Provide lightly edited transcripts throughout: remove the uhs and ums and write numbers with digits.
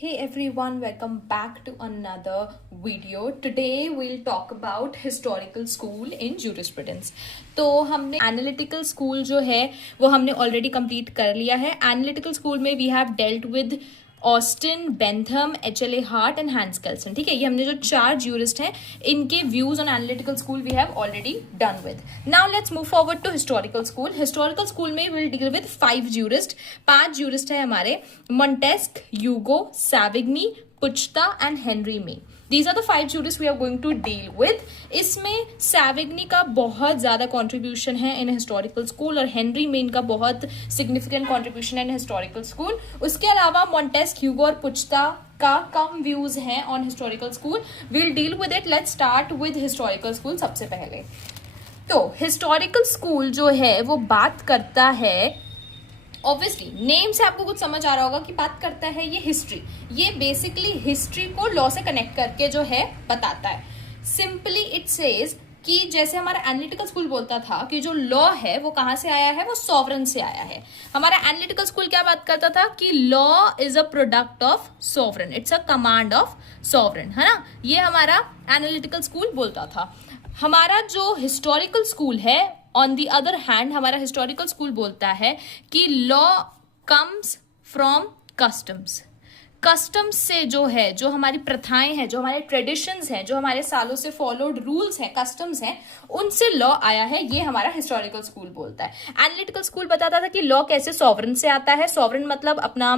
Hey everyone, welcome back to another video. Today we'll talk about historical school in jurisprudence. तो हमने analytical school जो है वो हमने ऑलरेडी कंप्लीट कर लिया है. एनालिटिकल स्कूल में we have dealt with Austin, Bentham, HLA Hart and Hans Kelsen. ठीक है, ये हमने जो 4 ज्यूरिस्ट हैं इनके views on analytical school we have already done with. Now let's move forward to historical school. Historical school में will deal with 5 jurist. 5 jurist है हमारे: Montesquieu, Hugo, Savigny, Puchta and Henry Maine. These are the 5 jurists we are going to deal with. इसमें सैविग्नी का बहुत ज़्यादा contribution है in historical school और Henry main का बहुत significant contribution है in historical school. उसके अलावा मॉन्टेस्क, ह्यूगो और पुचता का कम व्यूज हैं on historical school. We'll deal with it. Let's start with historical school सबसे पहले. तो historical school जो है वो बात करता है, ऑब्वियसली नेम से आपको कुछ समझ आ रहा होगा कि बात करता है ये हिस्ट्री. ये बेसिकली हिस्ट्री को लॉ से कनेक्ट करके जो है बताता है. सिंपली इट सेज कि जैसे हमारा एनालिटिकल स्कूल बोलता था कि जो लॉ है वो कहाँ से आया है, वो सॉवरन से आया है. हमारा एनालिटिकल स्कूल क्या बात करता था कि law is a product of sovereign, it's a command of sovereign, है ना. ये हमारा एनालिटिकल स्कूल बोलता था. हमारा जो हिस्टोरिकल स्कूल है ऑन दी अदर हैंड, हमारा हिस्टोरिकल स्कूल बोलता है कि law comes from customs. Customs से जो है, जो हमारी प्रथाएं हैं, जो हमारे ट्रेडिशंस हैं, जो हमारे सालों से फॉलोड रूल्स हैं, कस्टम्स हैं, उनसे लॉ आया है. ये हमारा हिस्टोरिकल स्कूल बोलता है. एनालिटिकल स्कूल बताता था कि लॉ कैसे सॉवरन से आता है. सॉवरन मतलब अपना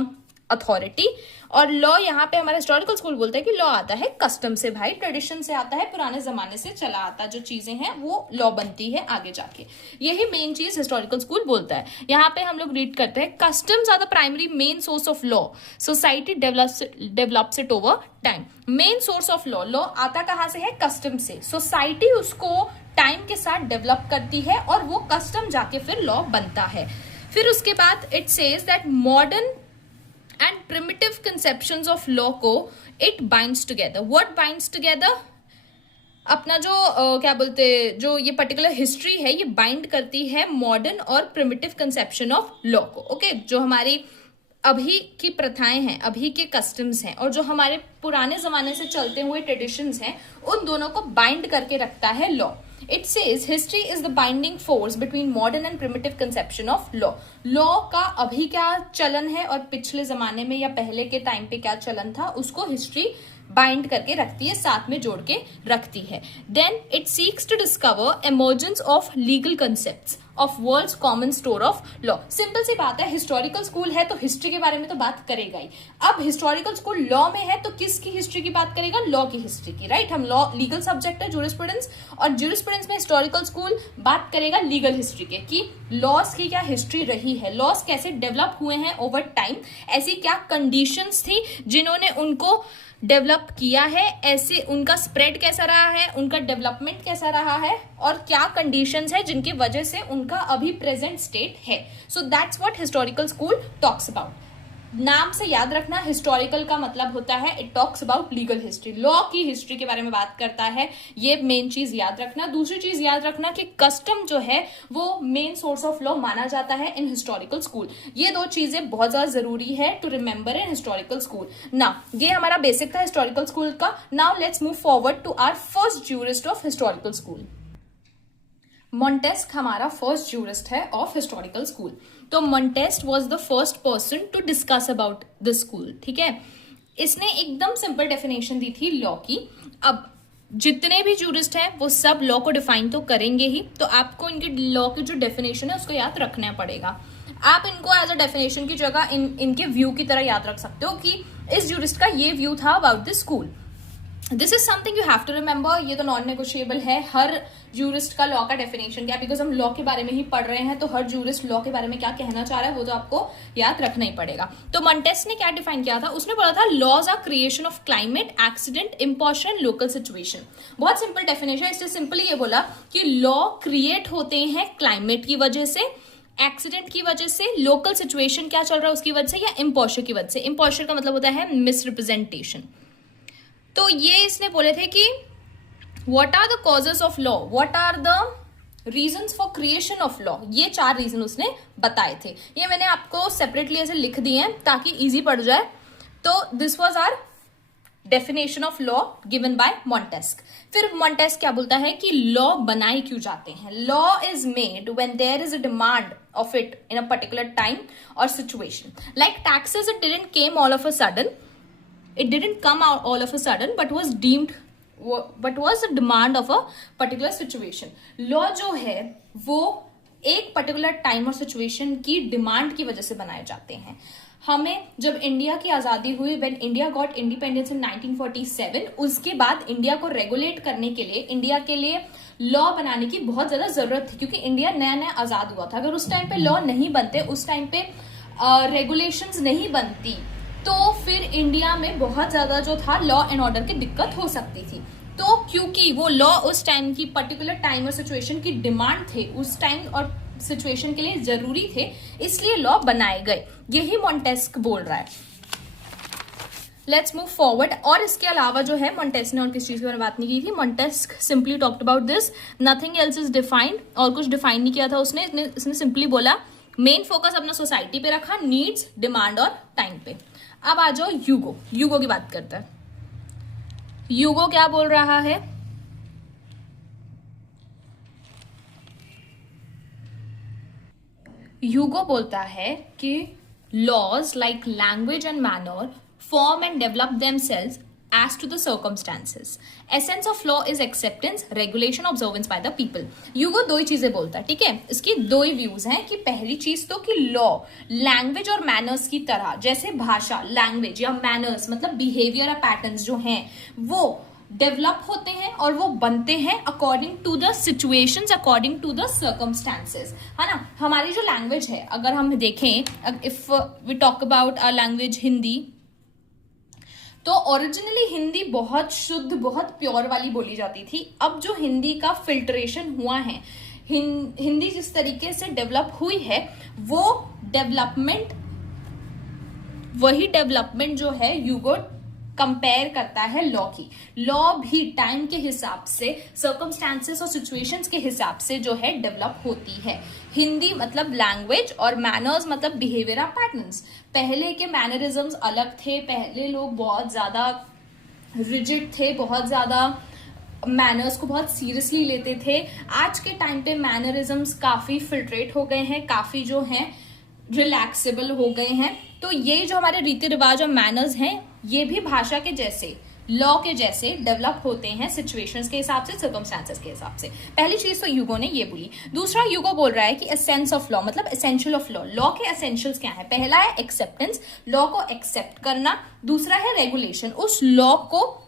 अथॉरिटी. और लॉ यहाँ पे हमारा हिस्टोरिकल स्कूल बोलता है कि लॉ आता है कस्टम से, भाई ट्रेडिशन से आता है, पुराने जमाने से चला आता जो चीजें हैं वो लॉ बनती है आगे जाके. यही मेन चीज हिस्टोरिकल स्कूल बोलता है. यहाँ पे हम लोग रीड करते हैं, customs are the primary main source of law, society develops it over time. Main source of law, law आता कहाँ से है, कस्टम से. सोसाइटी उसको टाइम के साथ डेवलप करती है और वो कस्टम जाके फिर लॉ बनता है. फिर उसके बाद it says that modern and primitive conceptions of law को it binds together. What binds together? अपना जो क्या बोलते, जो ये पर्टिकुलर हिस्ट्री है ये बाइंड करती है मॉडर्न और प्रिमिटिव कंसेप्शन ऑफ लॉ को. ओके, जो हमारी अभी की प्रथाएं हैं, अभी के कस्टम्स हैं और जो हमारे पुराने जमाने से चलते हुए ट्रेडिशंस हैं, उन दोनों को बाइंड करके रखता है law. It says history is the binding force between modern and primitive conception of law. Law का अभी क्या चलन है और पिछले जमाने में या पहले के टाइम पे क्या चलन था, उसको हिस्ट्री बाइंड करके रखती है, साथ में जोड़ के रखती है. Then it seeks to discover emergence of legal concepts of world's common store of law. Simple सी बात है, हिस्टोरिकल स्कूल है तो हिस्ट्री के बारे में तो बात करेगा ही. अब हिस्टोरिकल स्कूल लॉ में है तो किसकी हिस्ट्री की बात करेगा, लॉ की हिस्ट्री की, राइट. हम लॉ लीगल सब्जेक्ट है ज्यूरिस्प्रूडेंस, और ज्यूरिस्प्रूडेंस में हिस्टोरिकल स्कूल बात करेगा लीगल हिस्ट्री के, कि लॉस की क्या हिस्ट्री रही है, लॉस कैसे डेवलप हुए हैं ओवर टाइम, ऐसी क्या कंडीशंस थी जिन्होंने उनको डेवलप किया है, ऐसे उनका स्प्रेड कैसा रहा है, उनका डेवलपमेंट कैसा रहा है, और क्या कंडीशंस है जिनकी वजह से उनका अभी प्रेजेंट स्टेट है. So that's what historical school talks about. नाम से याद रखना, हिस्टोरिकल का मतलब होता है it talks about legal history, law की हिस्ट्री के बारे में बात करता है. ये मेन चीज याद रखना. दूसरी चीज याद रखना कि कस्टम जो है वो मेन सोर्स ऑफ लॉ माना जाता है इन हिस्टोरिकल स्कूल. ये 2 चीजें बहुत ज्यादा जरूरी है to remember in historical school. ना ये हमारा बेसिक था हिस्टोरिकल स्कूल का. Now let's move forward to our first jurist of historical school. Montesquieu हमारा फर्स्ट ज्यूरिस्ट है ऑफ हिस्टोरिकल स्कूल. तो Montesquieu was the first person to discuss about the school. ठीक है, इसने एकदम सिंपल डेफिनेशन दी थी law की. अब जितने भी ज्यूरिस्ट हैं वो सब लॉ को डिफाइन तो करेंगे ही, तो आपको इनकी लॉ की जो डेफिनेशन है उसको याद रखना पड़ेगा. आप इनको एज अ डेफिनेशन की जगह इनके व्यू की तरह याद रख सकते हो कि इस ज्यूरिस्ट का ये व्यू था about the school. This is something you have to remember. ये तो नॉन नेगोशिएबल है. हर ज्यूरिस्ट का लॉ का डेफिनेशन क्या, बिकॉज हम लॉ के बारे में ही पढ़ रहे हैं, तो हर ज्यूरिस्ट लॉ के बारे में क्या कहना चाह रहा है वो तो आपको याद रखना ही पड़ेगा. तो मॉन्टेस्क ने क्या डिफाइन किया था, उसने बोला था laws are creation of climate, accident, imposition and local situation. बहुत सिंपल डेफिनेशन. इससे सिंपली ये बोला कि लॉ क्रिएट होते हैं क्लाइमेट की वजह से, एक्सीडेंट की वजह से, लोकल सिचुएशन क्या चल रहा है उसकी वजह से, या इंपोर्शन की वजह से. इंपोर्शन का मतलब होता है मिसरिप्रेजेंटेशन. तो ये इसने बोले थे कि what are the causes of law, what are the reasons for creation of law. ये 4 रीजन उसने बताए थे. ये मैंने आपको सेपरेटली ऐसे लिख दिए हैं ताकि इजी पड़ जाए. तो this was our definition of law given by Montesquieu. फिर मॉन्टेस्क क्या बोलता है कि लॉ बनाए क्यों जाते हैं। Law is made when there is a demand of it in a particular time or situation. Like taxes, it didn't came all of a sudden. It didn't come out all of a sudden, but was a demand of a particular situation. Law जो है वो एक particular time और situation की demand की वजह से बनाए जाते हैं। हमें जब इंडिया की आजादी हुई, when India got independence in 1947, उसके बाद इंडिया को रेगुलेट करने के लिए, इंडिया के लिए लॉ बनाने की बहुत ज्यादा जरूरत थी, क्योंकि इंडिया नया नया आजाद हुआ था। अगर उस टाइम पे लॉ नहीं बनते, उस टाइम पे रेगुलेशंस नहीं बनती, तो फिर इंडिया में बहुत ज्यादा जो था लॉ एंड ऑर्डर की दिक्कत हो सकती थी। तो क्योंकि वो लॉ उस टाइम की पर्टिकुलर टाइम और सिचुएशन की डिमांड थे, उस टाइम और सिचुएशन के लिए जरूरी थे, इसलिए लॉ बनाए गए। यही मॉन्टेस्क बोल रहा है। Let's move forward. और इसके अलावा जो है मॉन्टेस्क ने और किस चीज के बारे में बात नहीं की थी। Montesquieu simply talked about this, nothing else is defined. और कुछ डिफाइन नहीं किया था उसने सिंपली बोला, मेन फोकस अपना सोसाइटी पे रखा, नीड्स, डिमांड और टाइम पे। अब आ जाओ यूगो की बात करते हैं। यूगो क्या बोल रहा है? यूगो बोलता है कि laws like language and manner form and develop themselves as to the circumstances. Essence of law is acceptance, regulation, observance by the people. यूगो दो ही चीजें बोलता है, ठीक है। इसकी दो ही व्यूज हैं कि पहली चीज तो कि लॉ लैंग्वेज और मैनर्स की तरह, जैसे भाषा, लैंग्वेज या मैनर्स मतलब बिहेवियर या पैटर्न्स जो हैं वो डेवलप होते हैं और वो बनते हैं according to the situations, according to the circumstances, है ना। हमारी जो लैंग्वेज है, अगर हम देखें, if we talk about our language Hindi, तो ओरिजिनली हिंदी बहुत शुद्ध, बहुत प्योर वाली बोली जाती थी। अब जो हिंदी का फिल्ट्रेशन हुआ है, हिंदी जिस तरीके से डेवलप हुई है, वो वही डेवलपमेंट जो है यूगो कंपेयर करता है लॉ की। लॉ भी टाइम के हिसाब से, सर्कमस्टांसेस और सिचुएशंस के हिसाब से जो है डेवलप होती है। हिंदी मतलब लैंग्वेज और मैनर्स मतलब बिहेवियर पैटर्न्स। पहले के मैनरिज्म्स अलग थे, पहले लोग बहुत ज्यादा रिजिड थे, बहुत ज्यादा मैनर्स को बहुत सीरियसली लेते थे। आज के टाइम पे मैनरिज्म्स काफी फिल्ट्रेट हो गए हैं, काफी जो हैं रिलैक्सेबल हो गए हैं। तो ये जो हमारे रीति रिवाज और मैनर्स हैं, ये भी भाषा के जैसे, लॉ के जैसे डेवलप होते हैं सिचुएशंस के हिसाब से, सर्कमस्टांसेस के हिसाब से। पहली चीज तो यूगो ने ये बोली। दूसरा यूगो बोल रहा है कि एसेंस ऑफ लॉ मतलब एसेंशियल ऑफ लॉ। लॉ के एसेंशियल्स क्या है? पहला है एक्सेप्टेंस, लॉ को एक्सेप्ट करना। दूसरा है रेगुलेशन, उस लॉ को,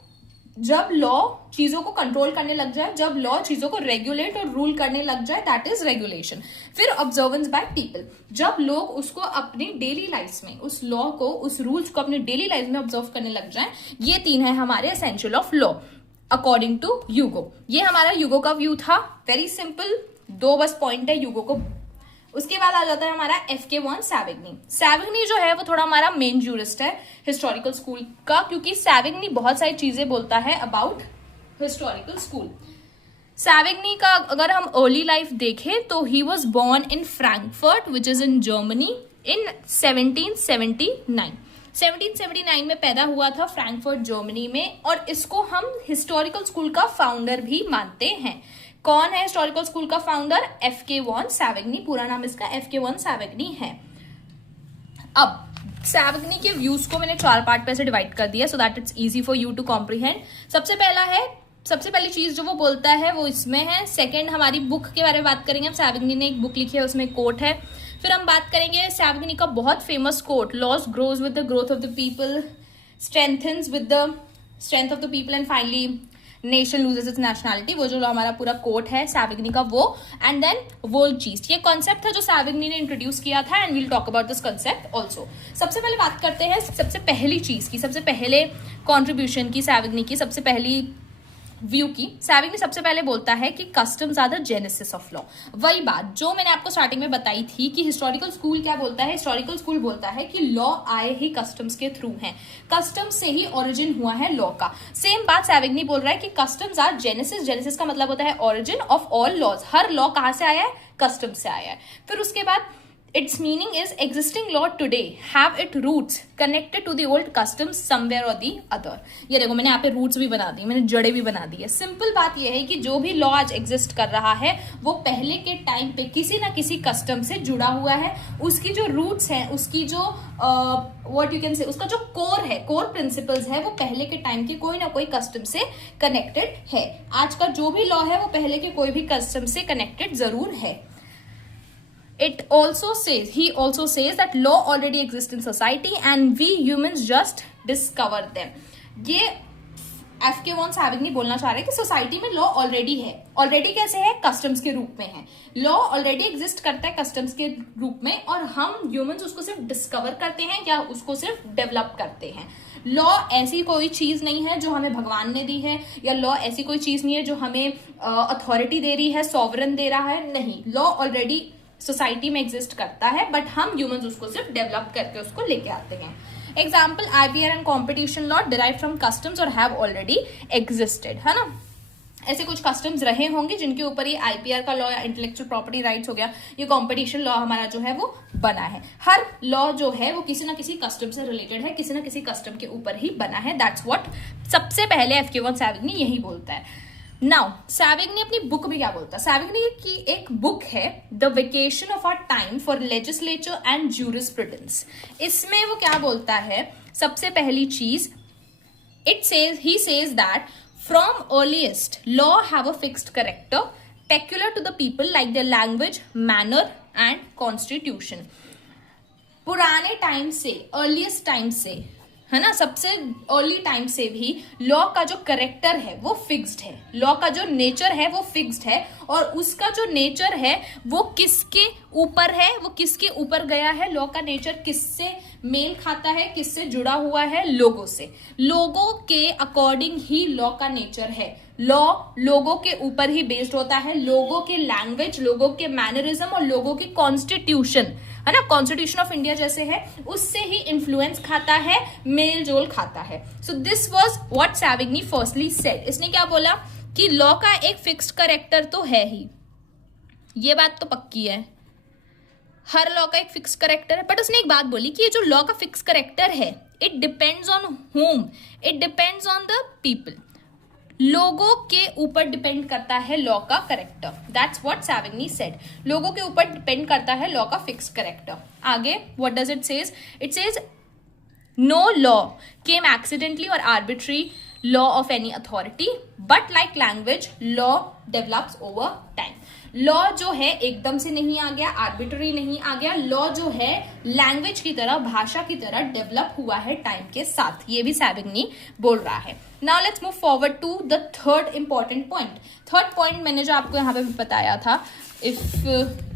जब लॉ चीजों को कंट्रोल करने लग जाए, जब लॉ चीजों को रेगुलेट और रूल करने लग जाए, दैट इज रेगुलेशन। फिर ऑब्जर्वेंस बाय पीपल, जब लोग उसको अपनी डेली लाइफ में, उस लॉ को, उस रूल्स को अपनी डेली लाइफ में ऑब्जर्व करने लग जाए। ये तीन है हमारे essential of law according to Hugo. ये हमारा यूगो का व्यू था, वेरी सिंपल, दो बस पॉइंट है यूगो को। उसके बाद आ जाता है हमारा FK1 सैविग्नी। सैविग्नी जो है वो थोड़ा हमारा मेन जूरिस्ट है हिस्टोरिकल स्कूल का, क्योंकि सैविग्नी बहुत सारी चीजें बोलता है अबाउट हिस्टोरिकल स्कूल। सैविग्नी का अगर हम अर्ली लाइफ देखें तो he was born in Frankfurt which is in Germany in 1779। 1779 में पैदा हुआ था फ्रैंकफर्ट जर्मनी में, और इसको हम हिस्टोरिकल स्कूल का फाउंडर भी मानते हैं। कौन है हिस्टोरिकल स्कूल का फाउंडर? FK1 सैविग्नी, पूरा नाम इसका FK1 सैविग्नी है। अब सैविग्नी के व्यूज को मैंने 4 पार्ट पे से डिवाइड कर दिया, so that it's easy for you to comprehend. सबसे पहली चीज जो वो बोलता है वो इसमें है। सेकंड, हमारी बुक के बारे में बात करेंगे। सैविग्नी ने एक बुक लिखी है, उसमें कोट है। फिर हम बात करेंगे सैविग्नी का बहुत famous quote, loss grows with the growth of the people, strengthens with the strength of the people, and finally nation loses it's nationality. वो जो हमारा पूरा कोट है सैविग्नी का वो, एंड देन वर्ल्ड चीज। ये कॉन्सेप्ट था जो सैविग्नी ने इंट्रोड्यूस किया था, and we'll talk about this concept also. सबसे पहले बात करते हैं सबसे पहली चीज की, सबसे पहले कॉन्ट्रीब्यूशन की, सैविग्नी की सबसे पहली व्यू की। सैविग्नी सबसे पहले बोलता है कि customs are the genesis of law. वही बात जो मैंने आपको स्टार्टिंग में बताई थी कि हिस्टोरिकल स्कूल क्या बोलता है। हिस्टोरिकल स्कूल बोलता है कि लॉ आए ही कस्टम्स के थ्रू हैं, कस्टम्स से ही ओरिजिन हुआ है लॉ का। सेम बात सैविग्नी बोल रहा है कि कस्टम्स आर जेनेसिस। जेनेसिस का मतलब होता है ओरिजिन ऑफ ऑल लॉज। हर लॉ कहां से आया है? कस्टम से आया है। फिर उसके बाद Its meaning is existing law today have its roots connected to the old customs somewhere or the other. ये देखो मैंने यहाँ पे रूट्स भी बना दी, मैंने जड़ें भी बना दी है. सिंपल बात ये है कि जो भी लॉ आज एग्जिस्ट कर रहा है वो पहले के टाइम पे किसी ना किसी कस्टम से जुड़ा हुआ है. उसकी जो रूट्स है, उसकी जो व्हाट यू कैन से, उसका जो कोर है, कोर प्रिंसिपल्स है, वो पहले के टाइम के कोई ना कोई कस्टम से कनेक्टेड है. आज का जो भी लॉ है वो पहले के कोई भी कस्टम से कनेक्टेड जरूर है. It also says, he also says that law already exists in society and we humans just discover them. ये F.K. von Savigny बोलना चाह रहे हैं कि सोसाइटी में लॉ ऑलरेडी है. ऑलरेडी कैसे है? कस्टम्स के रूप में है. लॉ ऑलरेडी एग्जिस्ट करता है कस्टम्स के रूप में और हम ह्यूमंस उसको सिर्फ डिस्कवर करते हैं या उसको सिर्फ डेवलप करते हैं. लॉ ऐसी कोई चीज नहीं है जो हमें भगवान ने दी है, या लॉ ऐसी कोई चीज नहीं है जो हमें अथॉरिटी दे रही है, सॉवरन दे रहा है. नहीं, लॉ ऑलरेडी सोसाइटी में एग्जिस्ट करता है, बट हम ह्यूमंस उसको सिर्फ डेवलप करके उसको लेके आते हैं. Example, IPR and competition law derive from customs और हैव ऑलरेडी एग्जिस्टेड, है ना. ऐसे कुछ कस्टम्स रहे होंगे जिनके ऊपर ये IPR का लॉ या इंटेलेक्चुअल प्रॉपर्टी राइट्स हो गया, ये कॉम्पिटिशन लॉ हमारा जो है वो बना है. हर लॉ जो है वो किसी ना किसी कस्टम से रिलेटेड है, किसी ना किसी कस्टम के ऊपर ही बना है. दैट्स व्हाट सबसे पहले F.K. von Savigny यही बोलता है. नाउ सैविग्नी अपनी बुक में क्या बोलता है? सैविग्नी की एक बुक है the vacation of our time for legislature and jurisprudence. इसमें वो क्या बोलता है? सबसे पहली चीज, he says that from earliest law have a fixed character peculiar to the people like the language, manner and constitution. पुराने टाइम से, अर्लीस्ट टाइम से, है ना, सबसे अर्ली टाइम से भी लॉ का जो करेक्टर है वो फिक्स्ड है. लॉ का जो नेचर है वो फिक्स्ड है और उसका जो नेचर है वो किसके ऊपर है, वो किसके ऊपर गया है? लॉ का नेचर किससे मेल खाता है, किससे जुड़ा हुआ है? लोगों से. लोगों के अकॉर्डिंग ही लॉ का नेचर है. लॉ लोगों के ऊपर ही बेस्ड होता है. लोगों के लैंग्वेज, लोगों के मैनरिज्म और लोगों की कॉन्स्टिट्यूशन, है ना, कॉन्स्टिट्यूशन ऑफ इंडिया जैसे है, उससे ही इन्फ्लुएंस खाता है, मेल जोल खाता है. So this was what Savigny firstly said. इसने क्या बोला कि लॉ का एक फिक्स्ड कैरेक्टर तो है ही, ये बात तो पक्की है, हर लॉ का एक फिक्स करेक्टर है. बट उसने एक बात बोली कि ये जो लॉ का फिक्स करेक्टर है, it depends on home, it depends on the people. लोगों के ऊपर डिपेंड करता है लॉ का character. That's what Savigny said. लोगों के ऊपर डिपेंड करता है लॉ का फिक्स करेक्टर. आगे what does it says? It says no law came accidentally और arbitrary law of any authority, but like language law develops over time. Law जो है एकदम से नहीं आ गया, आर्बिट्री नहीं आ गया. लॉ जो है लैंग्वेज की तरह, भाषा की तरह डेवलप हुआ है टाइम के साथ. ये भी सैविग्नी बोल रहा है. Now let's move forward to the third important point. Third point मैंने जो आपको यहाँ पे बताया था, इफ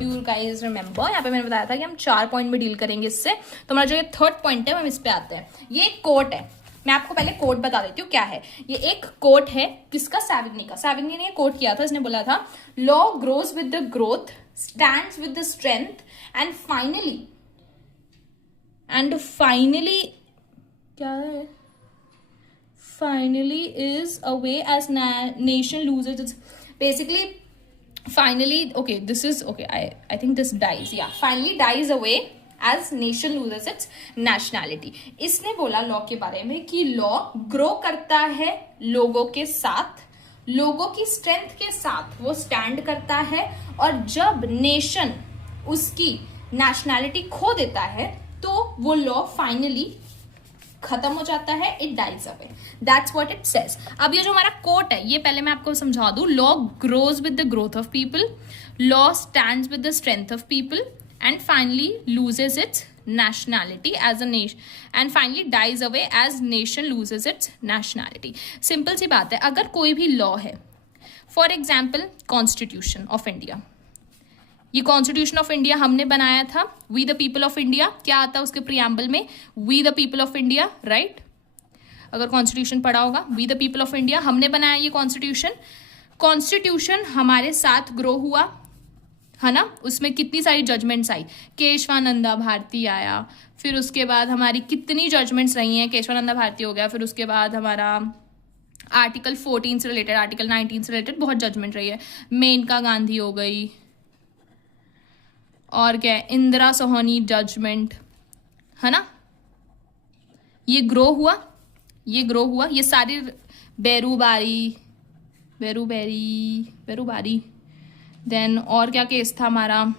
यू गाइज रिमेंबर, यहाँ पे मैंने बताया था कि हम 4 पॉइंट में डील करेंगे इससे. तो हमारा जो ये थर्ड पॉइंट है हम इस पे आते हैं. ये एक कोट है, मैं आपको पहले कोट बता देती हूँ क्या है. ये एक कोट है किसका? सैविग्नी का. सैविग्नी ने कोट किया था, इसने बोला था law grows with the growth, stands with the strength and finally क्या है? Finally is a way as nation loses its, basically finally, okay, this is okay, I think this dies, yeah, finally dies away as nation loses its nationality. इसने बोला law के बारे में कि law grow करता है लोगों के साथ, लोगों की स्ट्रेंथ के साथ वो स्टैंड करता है, और जब नेशन उसकी नेशनैलिटी खो देता है तो वो लॉ फाइनली खत्म हो जाता है. It dies away. That's what it says. अब ये जो हमारा कोट है, ये पहले मैं आपको समझा दूं. Law grows with the growth of people, law stands with the strength of people and finally loses it's nationality as a nation and finally dies away as nation loses its nationality. Simple सी बात है. अगर कोई भी law है, for example constitution of India, ये constitution of India हमने बनाया था. We the people of India, क्या आता है उसके प्रियम्बल में? We the people of India, right? अगर कॉन्स्टिट्यूशन पढ़ा होगा, we the people of India, हमने बनाया ये कॉन्स्टिट्यूशन. कॉन्स्टिट्यूशन हमारे साथ ग्रो हुआ, है ना. उसमें कितनी सारी जजमेंट्स आई. केशवानंदा भारती आया, फिर उसके बाद हमारी कितनी जजमेंट्स रही हैं. केशवानंदा भारती हो गया, फिर उसके बाद हमारा आर्टिकल 14 से रिलेटेड, आर्टिकल 19 से रिलेटेड बहुत जजमेंट रही है. मेनका गांधी हो गई, और क्या है, इंदिरा सोहोनी जजमेंट, है ना, ये ग्रो हुआ, ये सारी बेरूबारी, देन और क्या केस था हमारा,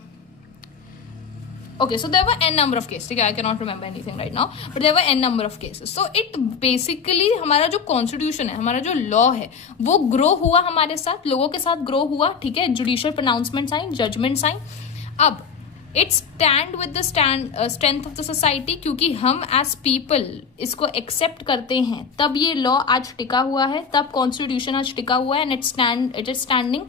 okay, so there were n number of cases, ठीक है, I cannot remember anything right now, but there were n number of cases. So it basically हमारा जो कॉन्स्टिट्यूशन है, हमारा जो लॉ है, वो ग्रो हुआ हमारे साथ, लोगों के साथ ग्रो हुआ, ठीक है, जुडिशियल प्रोनाउंसमेंट्स आई, जजमेंट्स आई. अब it stand with the strength of the society, क्योंकि हम एज पीपल इसको एक्सेप्ट करते हैं, तब ये लॉ आज टिका हुआ है, तब कॉन्स्टिट्यूशन आज टिका हुआ है, एंड इट इज स्टैंडिंग.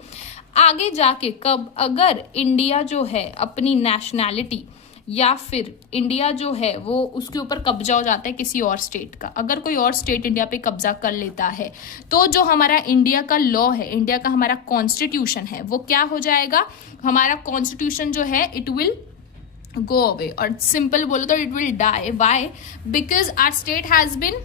आगे जाके कब अगर इंडिया जो है अपनी नेशनैलिटी या फिर इंडिया जो है वो उसके ऊपर कब्जा हो जाता है किसी और स्टेट का, अगर कोई और स्टेट इंडिया पे कब्जा कर लेता है, तो जो हमारा इंडिया का लॉ है, इंडिया का हमारा कॉन्स्टिट्यूशन है, वो क्या हो जाएगा, हमारा कॉन्स्टिट्यूशन जो है इट विल गो अवे, और सिंपल बोलो तो it will die. Why? Because our state has been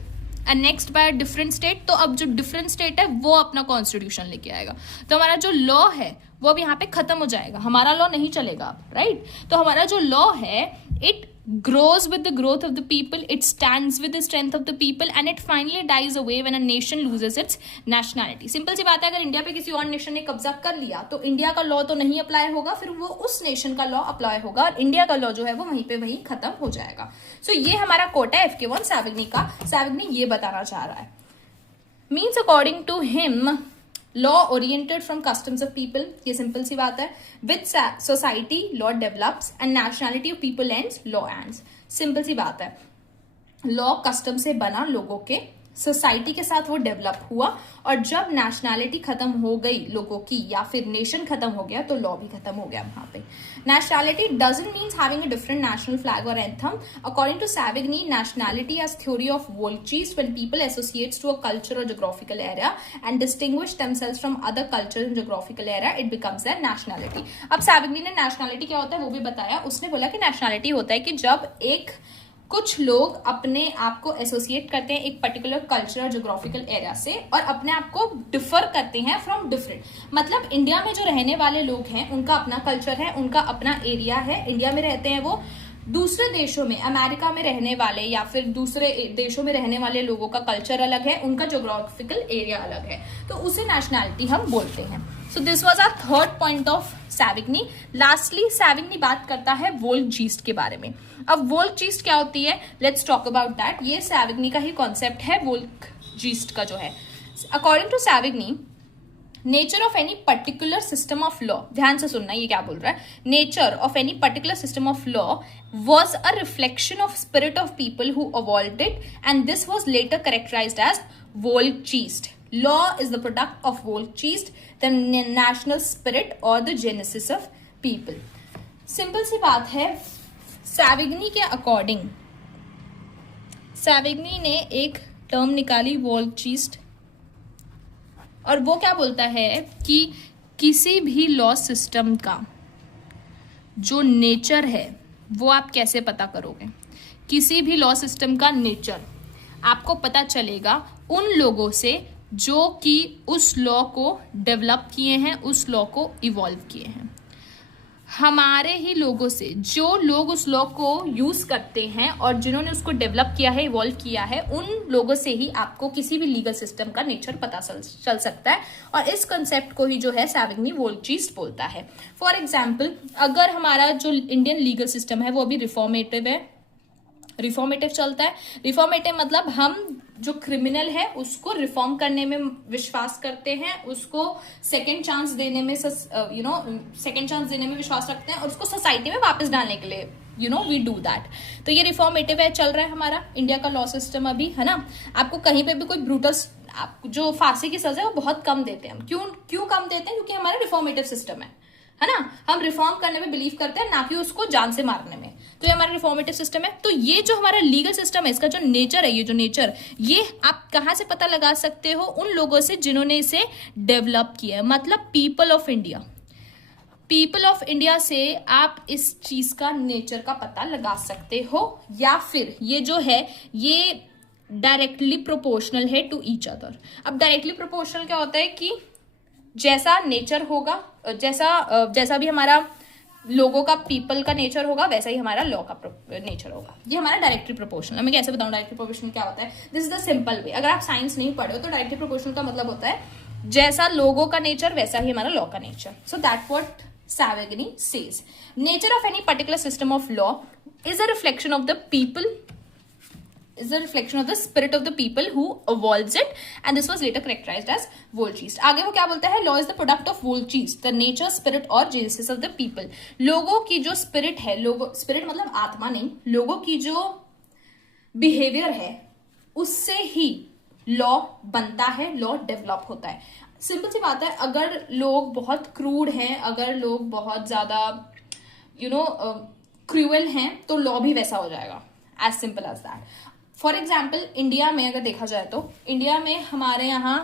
next by different state. तो अब जो डिफरेंट स्टेट है वो अपना कॉन्स्टिट्यूशन लेके आएगा, तो हमारा जो लॉ है वो अब यहाँ पे खत्म हो जाएगा, हमारा लॉ नहीं चलेगा अब, राइट. तो हमारा जो लॉ है it grows with the growth of the people, it stands with the strength of the people, and it finally dies away when a nation loses its nationality. Simple सी बात है, अगर इंडिया पे किसी और नेशन ने कब्जा कर लिया तो इंडिया का लॉ तो नहीं अप्लाई होगा, फिर वो उस नेशन का लॉ अप्लाई होगा और इंडिया का लॉ जो है वो वहीं पे वहीं खत्म हो जाएगा. सो ये हमारा कोट है FK1 सैविग्नी का. सैविग्नी ये बताना चाह रहा है, means according to him law oriented from customs of people. ये सिंपल सी बात है. With society law develops and nationality of people ends, law ends. Simple सी बात है, लॉ कस्टम से बना, लोगों के सोसाइटी के साथ वो डेवलप हुआ, और जब नेशनैलिटी खत्म हो गई लोगों की या फिर नेशन खत्म हो गया तो लॉ भी खत्म हो गया वहां पे. Nationality doesn't means having a different national flag और anthem. According to Savigny, nationality as theory of Volksgeist when people associates to a culture और geographical area and distinguish themselves from other culture and geographical area, it becomes their nationality. अब Savigny ने nationality क्या होता है वो भी बताया. उसने बोला कि नेशनैलिटी होता है कि जब एक कुछ लोग अपने आप को एसोसिएट करते हैं एक पर्टिकुलर कल्चर और ज्योग्राफिकल एरिया से और अपने आप को डिफर करते हैं फ्रॉम डिफरेंट. मतलब इंडिया में जो रहने वाले लोग हैं उनका अपना कल्चर है, उनका अपना एरिया है, इंडिया में रहते हैं वो. दूसरे देशों में, अमेरिका में रहने वाले या फिर दूसरे देशों में रहने वाले लोगों का कल्चर अलग है, उनका ज्योग्राफिकल एरिया अलग है, तो उसे नेशनैलिटी हम बोलते हैं. So this was our third point of Savigny. Lastly Savigny बात करता है वोल्कजीस्ट के बारे में. अब वोल्कजीस्ट क्या होती है, लेट्स टॉक अबाउट दैट. ये सैविग्नी का ही कॉन्सेप्ट है वोल्कजीस्ट का जो है. According to Savigny, nature of any particular system of law, ध्यान से सुनना ये क्या बोल रहा है, nature of any particular system of law was a reflection of spirit of people who evolved it, and this was later characterized as Volksgeist. Law is the product of Volksgeist, the national spirit or the genesis of people. Simple सी बात है, सैविग्नी के according सैविग्नी ने एक term निकाली वोल्कजीस्ट, और वो क्या बोलता है कि किसी भी लॉ सिस्टम का जो नेचर है वो आप कैसे पता करोगे. किसी भी लॉ सिस्टम का नेचर आपको पता चलेगा उन लोगों से जो कि उस लॉ को डेवलप किए हैं, उस लॉ को इवॉल्व किए हैं. हमारे ही लोगों से, जो लोग उस लॉ को यूज करते हैं और जिन्होंने उसको डेवलप किया है, इवॉल्व किया है, उन लोगों से ही आपको किसी भी लीगल सिस्टम का नेचर पता चल सकता है. और इस कंसेप्ट को ही जो है सैविग्नी वोल्कजीस्ट बोलता है. फॉर एग्जाम्पल, अगर हमारा जो इंडियन लीगल सिस्टम है वो अभी रिफॉर्मेटिव है, रिफॉर्मेटिव चलता है. रिफॉर्मेटिव मतलब हम जो क्रिमिनल है उसको रिफॉर्म करने में विश्वास करते हैं, उसको सेकंड चांस देने में सेकंड चांस देने में विश्वास रखते हैं और उसको सोसाइटी में वापस डालने के लिए वी डू दैट. तो ये रिफॉर्मेटिव है, चल रहा है हमारा इंडिया का लॉ सिस्टम अभी, है ना. आपको कहीं पे भी कोई ब्रूटस, आपको जो फांसी की सजा है वो बहुत कम देते हैं. हम क्यों कम देते हैं? क्योंकि हमारा रिफॉर्मेटिव सिस्टम है ना. हम रिफॉर्म करने में बिलीव करते हैं, ना कि उसको जान से मारने में. तो ये हमारा रिफॉर्मेटिव सिस्टम है. तो ये जो हमारा लीगल सिस्टम है, इसका जो नेचर है, ये आप कहां से पता लगा सकते हो? उन लोगों से जिन्होंने इसे डेवलप किया है, मतलब people of India. People of India से आप इस चीज का नेचर का पता लगा सकते हो. या फिर ये जो है ये डायरेक्टली प्रोपोर्शनल है टू ईच अदर. अब डायरेक्टली प्रोपोर्शनल क्या होता है कि जैसा नेचर होगा, जैसा भी हमारा लोगों का, पीपल का नेचर होगा, वैसा ही हमारा लॉ का नेचर होगा। ये हमारा डायरेक्टली प्रोपोर्शनल। मैं कैसे बताऊं डायरेक्टली प्रोपोर्शनल क्या होता है? This is the simple way. अगर आप साइंस नहीं पढ़े हो तो डायरेक्टली प्रोपोर्शनल का मतलब होता है जैसा लोगों का नेचर वैसा ही हमारा लॉ का nature. So that what Savagny says. Nature of any particular system of law is a reflection of the people, is a reflection of the spirit of the people who evolves it, and this was later characterized as Volgeist. आगे वो क्या बोलता है? Law is the product of Volgeist, the nature, spirit और genesis of the people. लोगों की जो spirit है, लोगों, spirit मतलब आत्मा नहीं, लोगों की जो behavior है उससे ही लॉ बनता है, लॉ डेवलप होता है। सिंपल सी बात है, अगर लोग बहुत क्रूड हैं, अगर लोग बहुत ज्यादा क्रूअल हैं, तो लॉ भी वैसा हो जाएगा। As simple as that. For example India में अगर देखा जाए तो इंडिया में हमारे यहाँ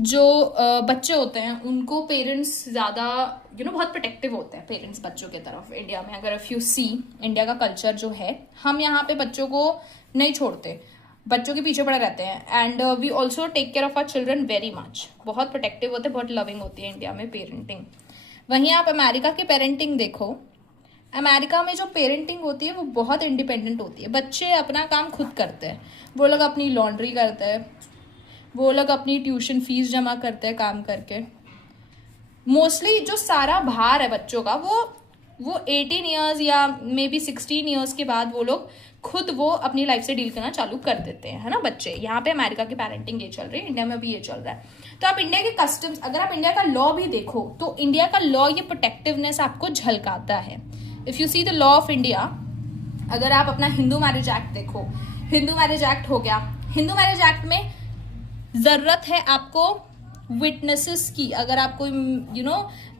जो बच्चे होते हैं उनको पेरेंट्स ज्यादा बहुत प्रोटेक्टिव होते हैं पेरेंट्स बच्चों की तरफ। इंडिया में अगर इफ यू सी इंडिया का कल्चर जो है, हम यहाँ पे बच्चों को नहीं छोड़ते, बच्चों के पीछे पड़े रहते हैं। And we also take care of our children very much. बहुत प्रोटेक्टिव होते हैं, बहुत लविंग होती है इंडिया में पेरेंटिंग। वहीं आप अमेरिका की पेरेंटिंग देखो, अमेरिका में जो पेरेंटिंग होती है वो बहुत इंडिपेंडेंट होती है। बच्चे अपना काम खुद करते हैं, वो लोग अपनी लॉन्ड्री करते हैं, वो लोग अपनी ट्यूशन फीस जमा करते हैं काम करके। मोस्टली जो सारा भार है बच्चों का वो 18 ईयर्स या मे बी 16 ईयर्स के बाद वो लोग खुद वो अपनी लाइफ से डील करना चालू कर देते हैं, है ना बच्चे। यहाँ पे अमेरिका की पेरेंटिंग ये चल रही है, इंडिया में भी ये चल रहा है। तो आप इंडिया के कस्टम्स, अगर आप इंडिया का लॉ भी देखो तो इंडिया का लॉ ये प्रोटेक्टिवनेस आपको झलकाता है। If you see the law of India, अगर आप अपना हिंदू मैरिज एक्ट देखो, हिंदू मैरिज एक्ट हो गया, हिंदू मैरिज एक्ट में जरूरत है आपको विटनेसेस की। अगर आप कोई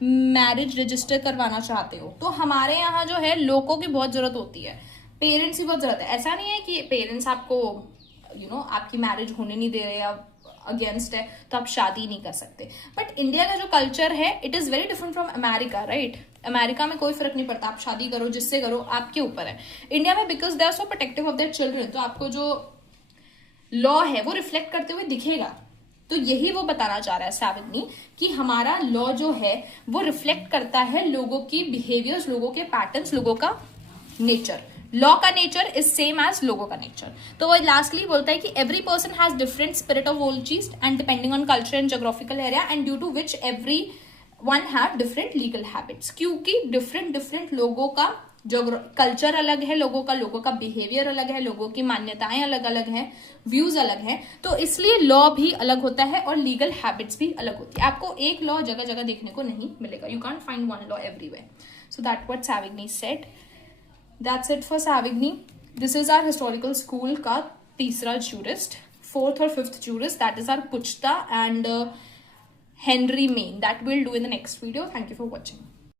मैरिज रजिस्टर करवाना चाहते हो तो हमारे यहाँ जो है लोगों की बहुत जरूरत होती है, पेरेंट्स की बहुत जरूरत है। ऐसा नहीं है कि पेरेंट्स आपको आपकी मैरिज होने नहीं दे रहे या अगेंस्ट है तो आप शादी नहीं कर सकते। बट इंडिया का जो कल्चर है it is very different from America, right. America में कोई फर्क नहीं पड़ता, आप शादी करो जिससे करो, आपके ऊपर है। इंडिया में because they are so protective of their children, तो आपको जो लॉ है वो रिफ्लेक्ट करते हुए दिखेगा। तो यही वो बताना चाह रहा है सैवेगनी कि हमारा लॉ जो है वो रिफ्लेक्ट करता है लोगों की बिहेवियर्स, लोगों के पैटर्न्स, लोगों का नेचर। लॉ का नेचर इज सेम एज लोगों का नेचर। तो वो लास्टली बोलता है कि every person has different spirit of Volksgeist and depending on culture and geographical area and due to which every one have different legal habits. क्योंकि different लोगों का जो कल्चर अलग है, लोगों का बिहेवियर अलग है, लोगों की मान्यताएं अलग अलग हैं, व्यूज अलग हैं, तो इसलिए लॉ भी अलग होता है और लीगल हैबिट्स भी अलग होती है। आपको एक लॉ जगह जगह देखने को नहीं मिलेगा, you can't find one law everywhere. So that what Savigny said. That's it for Savigny. This is our historical school का तीसरा jurist, 4th और 5th jurist, that is our Puchta and Henry Main. That we'll do in the next video. Thank you for watching.